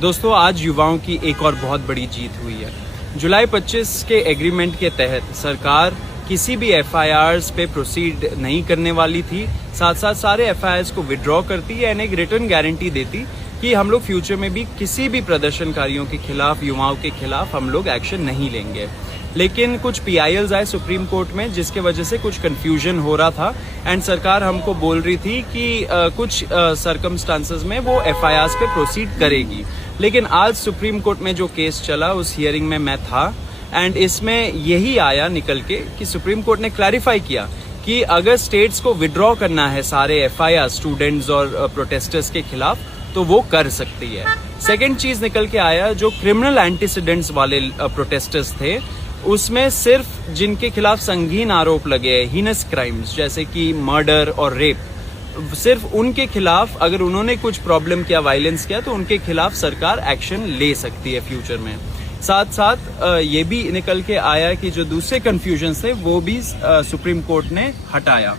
दोस्तों, आज युवाओं की एक और बहुत बड़ी जीत हुई है। जुलाई 25 के एग्रीमेंट के तहत सरकार किसी भी एफआईआर्स पे प्रोसीड नहीं करने वाली थी। साथ साथ सारे एफआईआर्स को विड्रॉ करती है एंड एक रिटर्न गारंटी देती कि हम लोग फ्यूचर में भी किसी भी प्रदर्शनकारियों के खिलाफ, युवाओं के खिलाफ हम लोग एक्शन नहीं लेंगे। लेकिन कुछ पीआईएल्स आए सुप्रीम कोर्ट में, जिसके वजह से कुछ कंफ्यूजन हो रहा था एंड सरकार हमको बोल रही थी कि कुछ सर्कमस्टांसेस में वो एफआईआर्स पे प्रोसीड करेगी। लेकिन आज सुप्रीम कोर्ट में जो केस चला, उस हियरिंग में मैं था एंड इसमें यही आया निकल के कि सुप्रीम कोर्ट ने क्लैरिफाई किया कि अगर स्टेट्स को विड्रॉ करना है सारे एफआईआर स्टूडेंट्स और प्रोटेस्टर्स के खिलाफ तो वो कर सकती है। सेकेंड चीज निकल के आया, जो क्रिमिनल एंटीसीडेंट्स वाले प्रोटेस्टर्स थे उसमें सिर्फ जिनके खिलाफ संगीन आरोप लगे हैं, हीनस क्राइम्स जैसे कि मर्डर और रेप, सिर्फ उनके खिलाफ अगर उन्होंने कुछ प्रॉब्लम किया, वायलेंस किया, तो उनके खिलाफ सरकार एक्शन ले सकती है फ्यूचर में। साथ साथ ये भी निकल के आया कि जो दूसरे कंफ्यूजन थे वो भी सुप्रीम कोर्ट ने हटाया।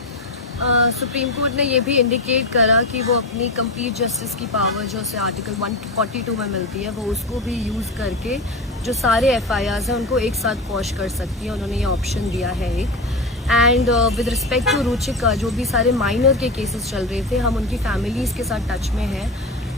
सुप्रीम कोर्ट ने ये भी इंडिकेट करा कि वो अपनी कंप्लीट जस्टिस की पावर जो उसे आर्टिकल 142 में मिलती है, वो उसको भी यूज़ करके जो सारे एफआईआर्स हैं उनको एक साथ क्वॉश कर सकती है। उन्होंने ये ऑप्शन दिया है एक। And with respect to Ruchika, जो भी सारे माइनर के केसेस चल रहे थे, हम उनकी फैमिलीज़ के साथ टच में हैं।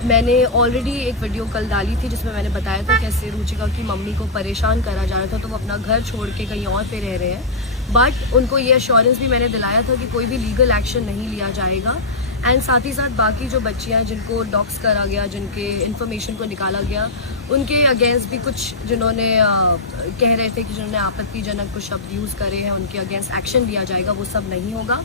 मैंने ऑलरेडी एक वीडियो कल डाली थी जिसमें मैंने बताया था कैसे रुचिका की मम्मी को परेशान करा जा रहा था, तो वो अपना घर छोड़ के कहीं और पे रह रहे हैं। बट उनको ये अश्योरेंस भी मैंने दिलाया था कि कोई भी लीगल एक्शन नहीं लिया जाएगा। एंड साथ ही साथ बाकी जो बच्चियाँ जिनको डॉक्स करा गया, जिनके इन्फॉर्मेशन को निकाला गया, उनके अगेंस्ट भी कुछ जिन्होंने कह रहे थे कि जिन्होंने आपत्तिजनक कुछ शब्द यूज़ करे हैं, उनके अगेंस्ट एक्शन लिया जाएगा, वो सब नहीं होगा।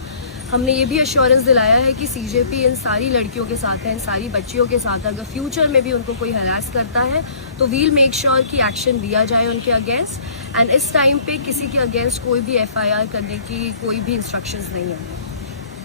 हमने ये भी अश्योरेंस दिलाया है कि सीजेपी इन सारी लड़कियों के साथ है, इन सारी बच्चियों के साथ। अगर फ्यूचर में भी उनको कोई हरास करता है तो वील मेक श्योर कि एक्शन लिया जाए उनके अगेंस्ट। एंड इस टाइम पे किसी के अगेंस्ट कोई भी एफआईआर करने की कोई भी इंस्ट्रक्शंस नहीं है।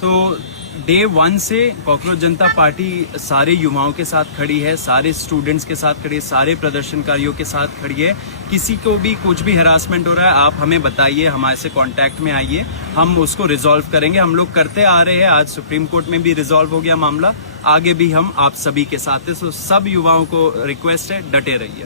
तो डे 1 से कॉकरोच जनता पार्टी सारे युवाओं के साथ खड़ी है, सारे स्टूडेंट्स के साथ खड़ी है, सारे प्रदर्शनकारियों के साथ खड़ी है। किसी को भी कुछ भी हरासमेंट हो रहा है, आप हमें बताइए, हमारे से कांटेक्ट में आइए, हम उसको रिजॉल्व करेंगे। हम लोग करते आ रहे हैं, आज सुप्रीम कोर्ट में भी रिजॉल्व हो गया मामला, आगे भी हम आप सभी के साथ हैं। सो सब युवाओं को रिक्वेस्ट है, डटे रहिए।